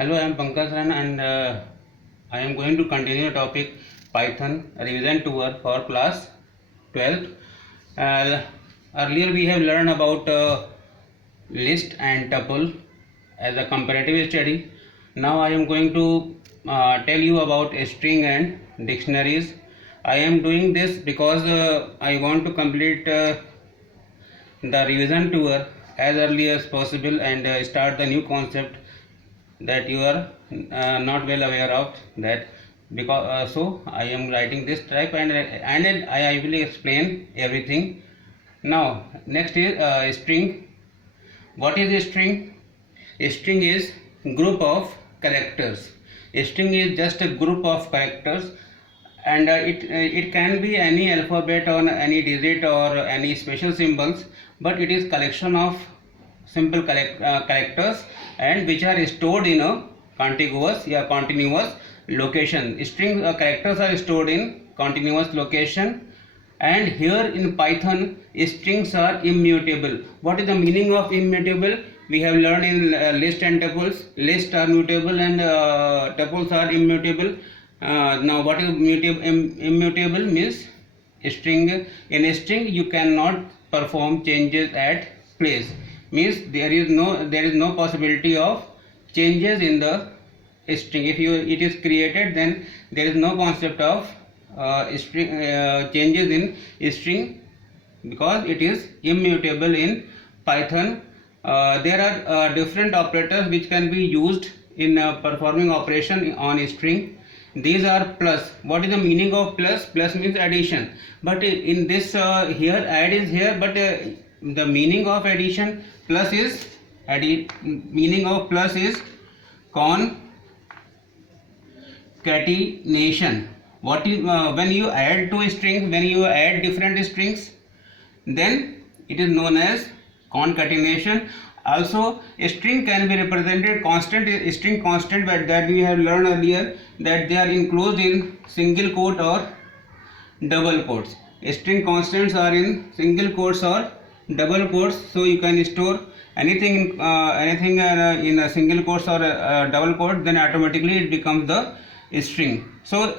Hello, I am Pankaj Ran and I am going to continue the topic Python revision tour for class 12th. Earlier we have learned about list and tuple as a comparative study. Now I am going to tell you about string and dictionaries. I am doing this because I want to complete the revision tour as early as possible and start the new concept that you are not well aware of that. Because so I am writing this type and I will explain everything. Now next is string. What is a string? A string is group of characters. A string is just a group of characters, and it can be any alphabet or any digit or any special symbols, but it is collection of simple characters and which are stored in a continuous location. String characters are stored in continuous location, and here in Python strings are immutable. What is the meaning of immutable? We have learned in list and tuples. Lists are mutable and tuples are immutable. Now what is immutable means string. In a string you cannot perform changes at place, means there is no possibility of changes in the string. If it is created, then there is no concept of changes in string because it is immutable in Python. There are different operators which can be used in performing operation on a string. These are plus. What is the meaning of plus? Plus means addition, but in this here add is here, but the meaning of addition plus is meaning of plus is concatenation. What is when you add two strings, when you add different strings, then it is known as concatenation. Also a string can be represented string constant, but that we have learned earlier that they are enclosed in single quote or double quotes. String constants are in single quotes or double quotes, so you can store anything in a single quotes or a double quote, then automatically it becomes the string. So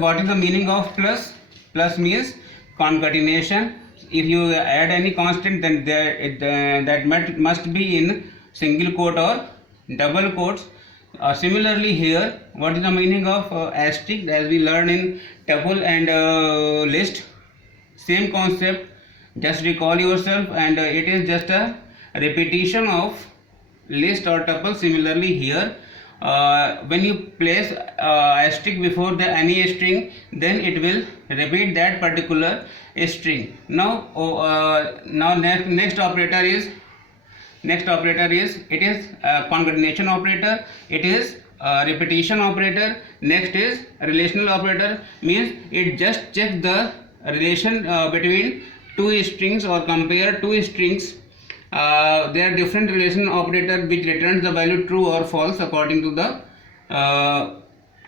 what is the meaning of plus? Plus means concatenation. If you add any constant, then that must be in single quote or double quotes. Similarly here, what is the meaning of asterisk? As we learned in tuple and list, same concept. Just recall yourself, and it is just a repetition of list or tuple. Similarly here, when you place asterisk before any string, then it will repeat that particular string. Now next operator is it is concatenation operator. It is repetition operator. Next is relational operator, means it just checks the relation between two strings or compare two strings. There are different relation operator which returns the value true or false according to the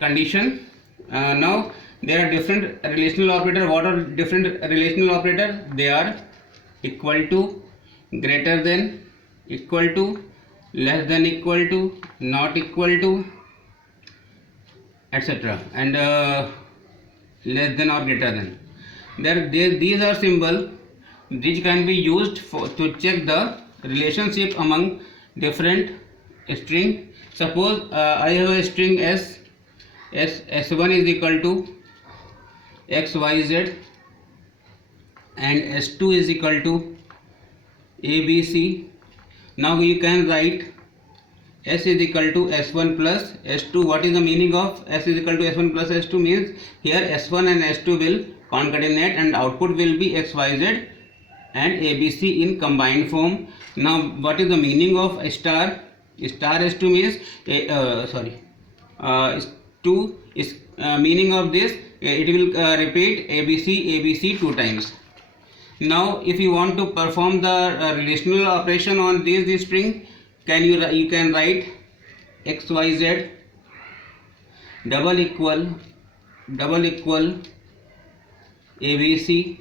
condition. Now there are different relational operator. What are different relational operator? They are equal to, greater than, equal to, less than equal to, not equal to, etc. and less than or greater than. These are symbols which can be used to check the relationship among different string. Suppose I have a string s1 is equal to xyz and s2 is equal to abc. Now you can write s is equal to s1 plus s2. What is the meaning of s is equal to s1 plus s2? Means here s1 and s2 will concatenate and output will be xyz and abc in combined form. Now what is the meaning of star? Star s2 means s2 is meaning of this, it will repeat abc two times. Now if you want to perform the relational operation on this string, you can write xyz double equal abc.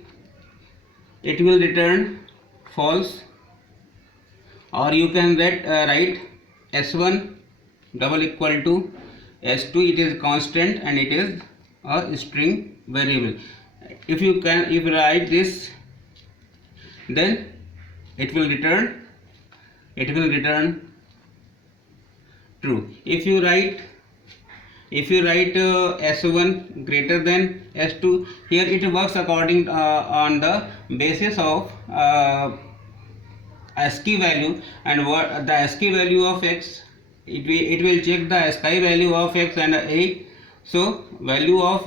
It will return false. Or you can write s1 double equal to s2, it is constant and it is a string variable. If you write this, then it will return true. If you write s1 greater than s2, here it works according on the basis of ASCII value, and what the ASCII value of x, it will check the ASCII value of x and a. So value of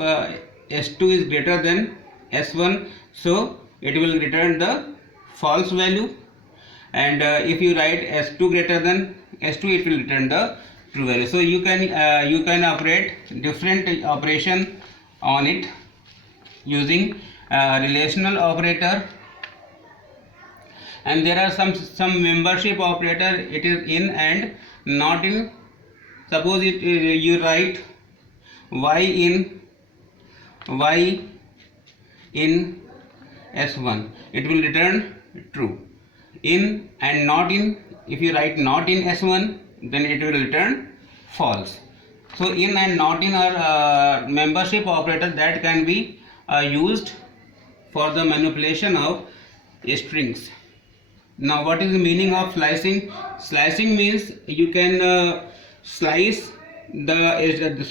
s2 is greater than s1, so it will return the false value, and if you write s2 greater than s2, it will return the true value. So you can operate different operation on it using relational operator, and there are some membership operator. It is in and not in. Suppose you write y in s1, it will return true. In and not in, if you write not in s1, then it will return false. So in and not in are membership operator that can be used for the manipulation of strings. Now what is the meaning of slicing? Slicing means you can slice the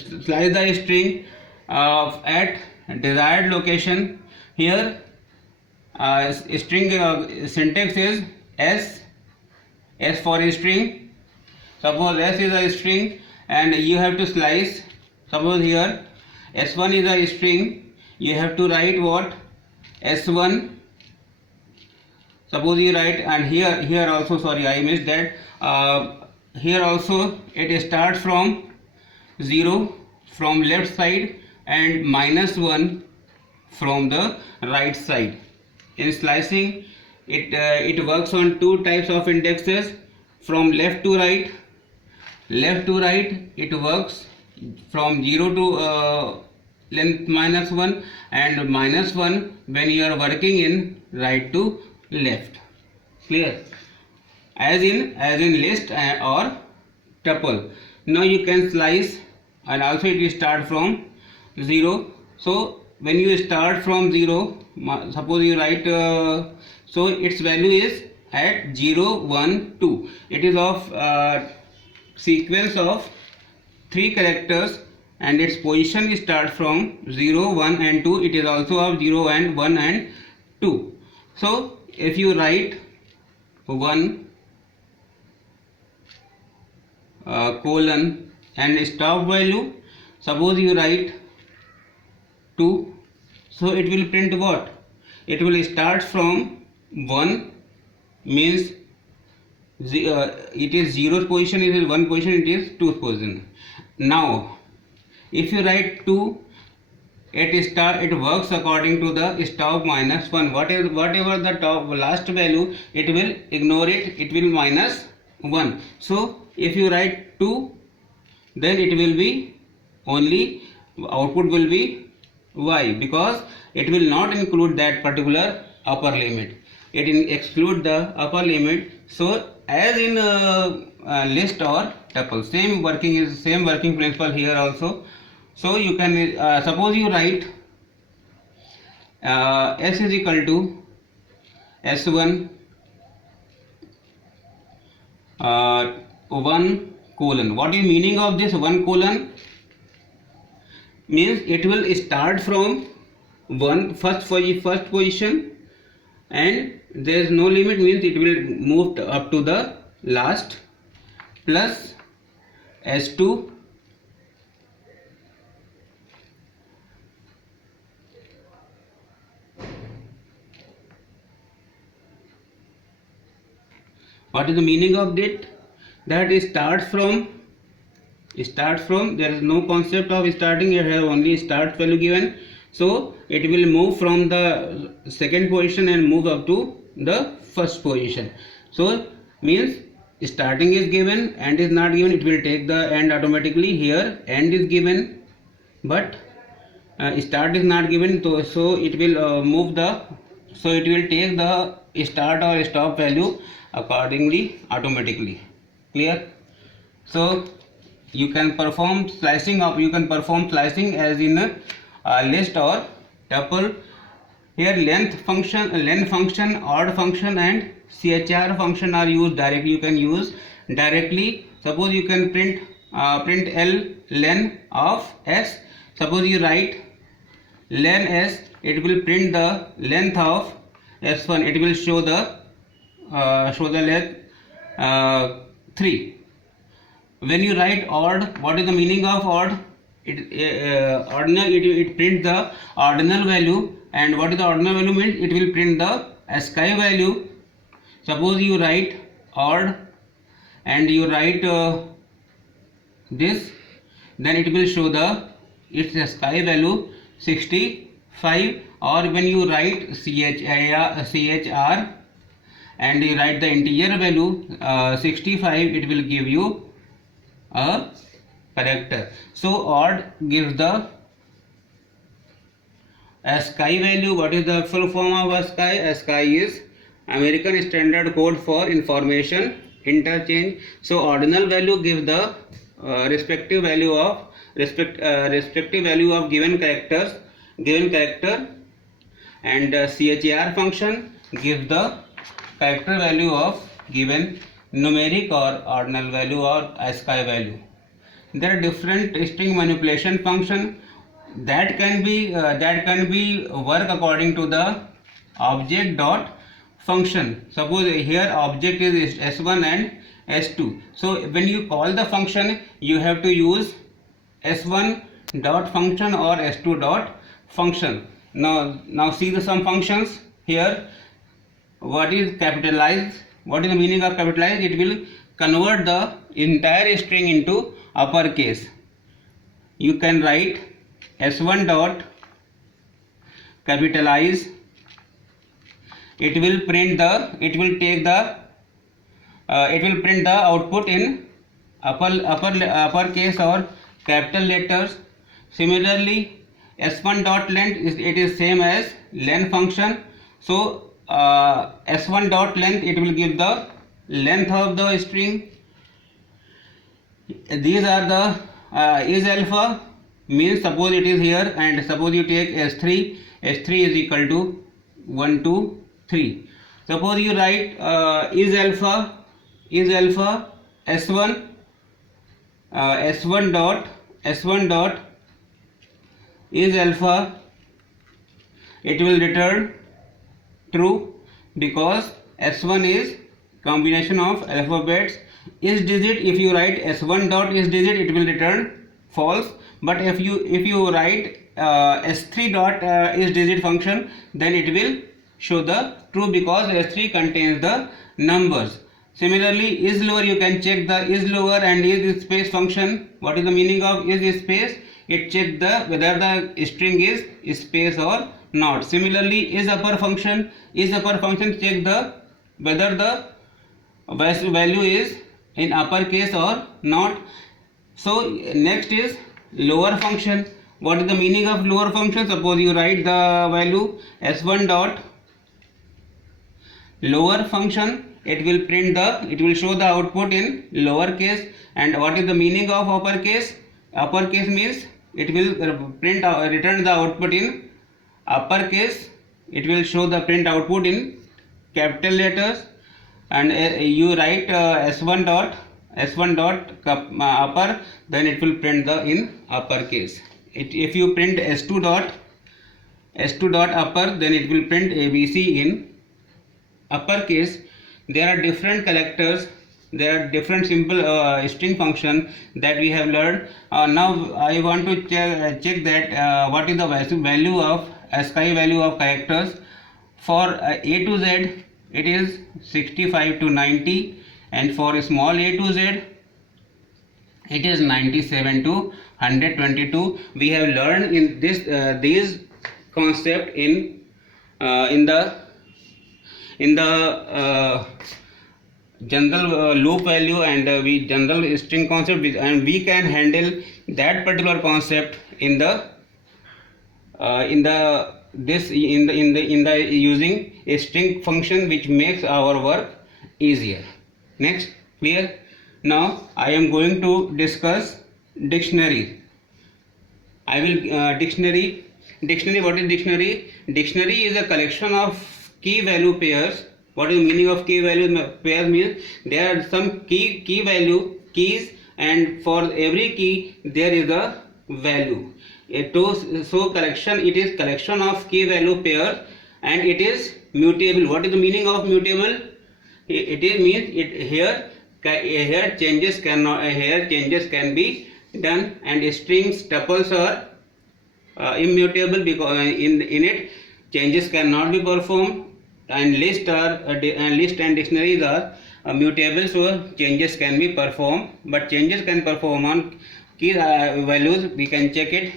string at desired location. Here string syntax is S for a string. Suppose S is a string and you have to slice. Suppose here S1 is a string, you have to write what? S1. Suppose you write, and here also, sorry, I missed that. Here also it starts from 0 from left side and -1 from the right side. In slicing, it works on two types of indexes, from left to right. Left to right, it works from 0 to length -1, and -1 when you are working in right to left. Clear? As in list or tuple. Now you can slice, and also it will start from 0. So when you start from 0, suppose you write so its value is at 0, 1, 2. It is of sequence of 3 characters, and its position starts from 0, 1 and 2. It is also of 0 and 1 and 2. So if you write 1 colon and stop value, suppose you write 2, so it will print what? It will start from 1, means it is 0 position, it is 1 position, it is 2 position. Now if you write 2, it works according to the stop -1. Whatever the top last value, it will ignore it, it will -1. So if you write 2, then it will be only output will be y, because it will not include that particular upper limit. It exclude the upper limit. So as in list or tuple, same working principle here also. So you can suppose you write s is equal to s1 1 colon. What is meaning of this 1 colon? Means it will start from first position, and there is no limit, means it will move up to the last, plus s2 what is the meaning of that? That it starts from, there is no concept of starting, you have only start value given. So it will move from the second position and move up to the first position. So means starting is given, end is not given, it will take the end automatically. Here end is given, but start is not given, so it will move the, so it will take the start or stop value accordingly automatically. Clear? So you can perform slicing as in a list or tuple. Here length function, odd function and chr function are used directly. You can use directly. Suppose you can print l len of s. Suppose you write len s, it will print the length of s1. It will show the length 3. When you write odd, what is the meaning of odd? It print the ordinal value. And what is the ordinal value means? It will print the ASCII value. Suppose you write odd and you write this, then it will show its ASCII value 65. Or when you write chr and you write the integer value 65, it will give you a character. So odd gives the ASCII value. What is the full form of ASCII? ASCII is American Standard Code for Information Interchange. So ordinal value gives the respective value of given character, and chr function gives the character value of given numeric or ordinal value or ASCII value. There are different string manipulation function that can be work according to the object dot function. Suppose here object is s1 and s2. So when you call the function, you have to use s1 dot function or s2 dot function. Now see some functions here. What is capitalized? What is the meaning of capitalized? It will convert the entire string into uppercase. You can write s1 dot capitalize. It will print the output in uppercase or capital letters. Similarly, s1 dot length is same as len function. So s1 dot length, it will give the length of the string. These are the is alpha means, suppose it is here and suppose you take s3 is equal to 1 2 3. Suppose you write is alpha s1 dot is alpha, it will return true because s1 is combination of alphabets. Is digit, if you write s1 dot is digit, it will return false. But if you write s3 dot is digit function, then it will show the true because s3 contains the numbers. Similarly, is lower, you can check the is lower and is space function. What is the meaning of is space? It checks whether the string is space or not. Similarly, is upper function check whether the value is in uppercase or not. So next is lower function. What is the meaning of lower function? Suppose you write the value s1 dot lower function, it will show the output in lower case. And what is the meaning of uppercase? Uppercase means it will return the output in uppercase. It will show the print output in capital letters. And you write s1 dot upper, then it will print in uppercase. If you print s2 dot upper, then it will print abc in uppercase. There are different characters, there are different simple string function that we have learned. Now I want to check that what is the value of ASCII value of characters. For A to Z, it is 65 to 90, and for small a to z, it is 97 to 122. We have learned in these concept in the general loop value and general string concept, and we can handle that particular concept in the using a string function, which makes our work easier. Next, clear? Now I am going to discuss dictionary. I will dictionary. Dictionary. What is dictionary? Dictionary is a collection of key value pairs. What is the meaning of key value pairs? Means there are some key value keys, and for every key there is a value. So collection, it is collection of key value pairs, and it is mutable. What is the meaning of mutable? It is means it here changes can be done, and strings tuples are immutable because in it changes cannot be performed, and list and dictionaries are mutable, so changes can be performed, but changes can perform on key values. We can check it.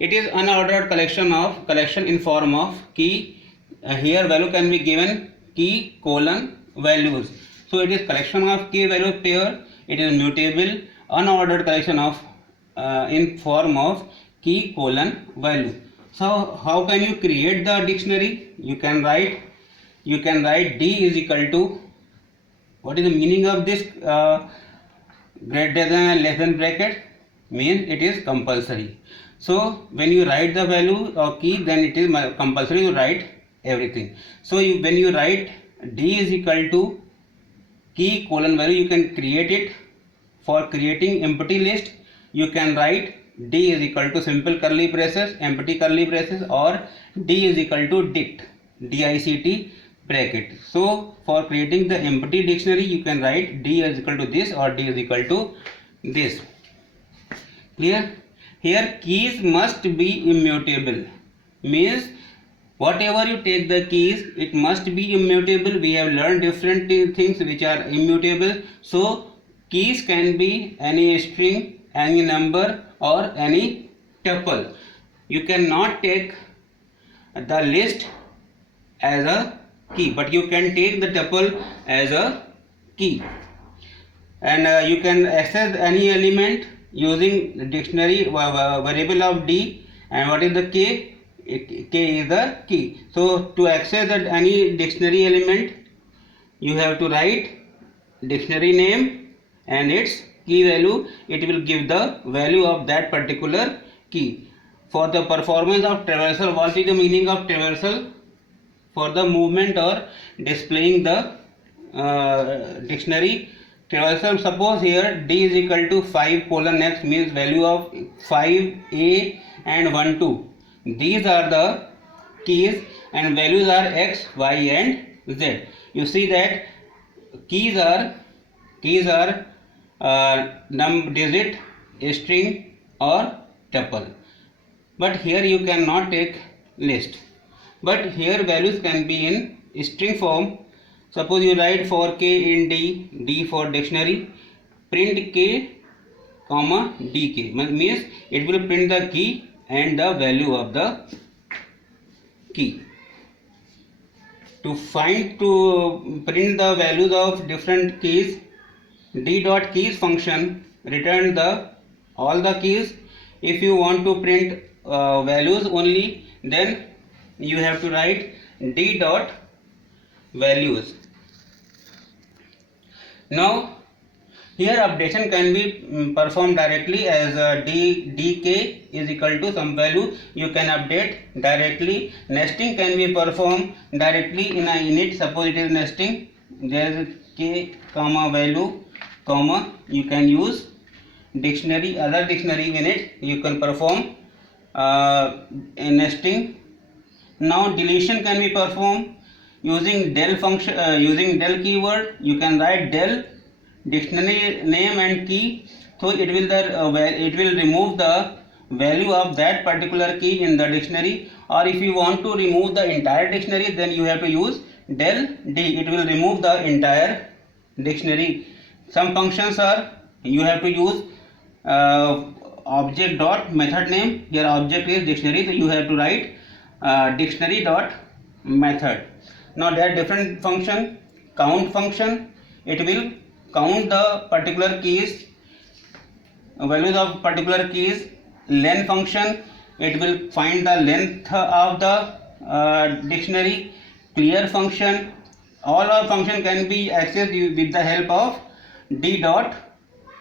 It is unordered collection in form of key. Here value can be given key colon values. So it is collection of key value pair. It is mutable, unordered collection of in form of key colon value. So how can you create the dictionary? You can write D is equal to, what is the meaning of this greater than and less than bracket? Means it is compulsory. So when you write the value or key, then it is compulsory to write everything. So when you write D is equal to key colon value, you can create it. For creating empty list, you can write D is equal to simple curly braces, empty curly braces, or D is equal to dict, DICT bracket. So for creating the empty dictionary, you can write D is equal to this or D is equal to this. Clear? Here keys must be immutable. Means whatever you take the keys, it must be immutable. We have learned different things which are immutable. So keys can be any string, any number, or any tuple. You cannot take the list as a key, but you can take the tuple as a key, and you can access any element using the dictionary variable of D. And what is the K? K is the key. So to access that any dictionary element, you have to write dictionary name and its key value. It will give the value of that particular key. For the performance of traversal, what is the meaning of traversal? For the movement or displaying the dictionary traversal. Suppose here D is equal to 5 colon x, means value of 5a and 1 2. These are the keys, and values are x, y, and z. You see that keys are digit, string, or tuple. But here you cannot take list. But here values can be in string form. Suppose you write for k in D for dictionary, print k comma dk, means it will print the key and the value of the key. To print the values of different keys, d.keys function return all the keys. If you want to print values only, then you have to write d.values. Now here updation can be performed directly as dk is equal to some value. You can update directly. Nesting can be performed directly in a init. Suppose it is nesting, there is k comma value comma, you can use dictionary, other dictionary in it. You can perform nesting. Now deletion can be performed using del function, using del keyword. You can write del dictionary name and key, so it will remove the value of that particular key in the dictionary. Or if you want to remove the entire dictionary, then you have to use del d. It will remove the entire dictionary. Some functions are, you have to use object dot method name. Here object is dictionary, so you have to write dictionary dot method. Now there are different function. Count function, it will count the particular keys, values of particular keys. Len function, it will find the length of the dictionary. Clear function, all our function can be accessed with the help of d dot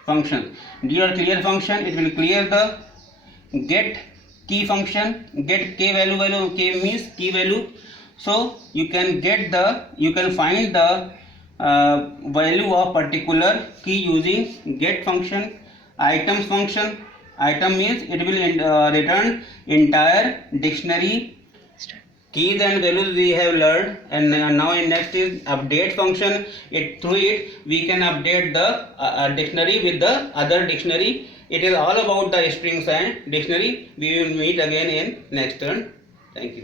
function. Dear clear function, it will clear the get key function. Get k value, k means key value. So you can find the value of particular key using get function. Items function, item means it will return entire dictionary keys and values we have learned. And now in next is update function. Through it we can update the dictionary with the other dictionary. It is all about the strings and dictionary. We will meet again in next turn. Thank you.